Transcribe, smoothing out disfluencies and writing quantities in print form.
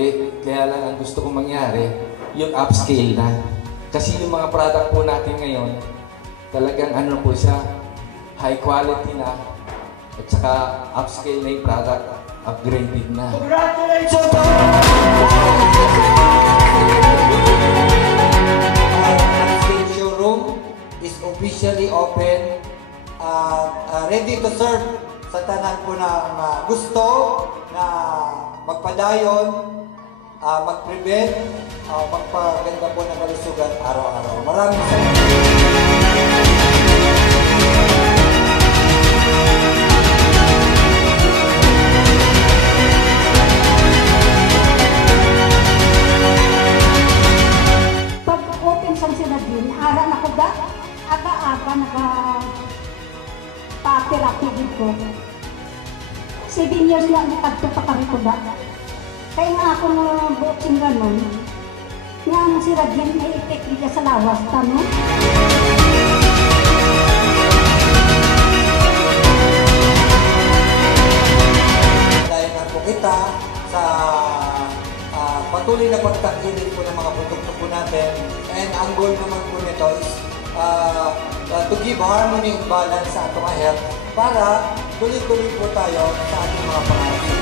uli. Kaya lang ang gusto kong mangyari, yung upscale na. Kasi yung mga product po natin ngayon, talagang ano po siya, high quality na. At saka upscale na yung product, upgraded na. Congratulations! Our showroom is officially open ready to serve sa tanan po ng gusto na magpadayon, mag-prevent, magpaganda po ng kalusugan araw-araw. Maraming salamat. Pag-open sa sila din, ara na ko da, aga-aga naka-therapy dito. 7 years na nakadto pa kami ko da. Kaya nga ako ng boxing ganon, nga ang si Radyan may effect dito sa lawas, tama? Dahil na po kita sa patuloy na pagtakilig po ng mga produkto po natin, and ang goal naman po nito is to give harmony and balance sa atong health para tuloy-tuloy po tayo sa ating mga pangarap.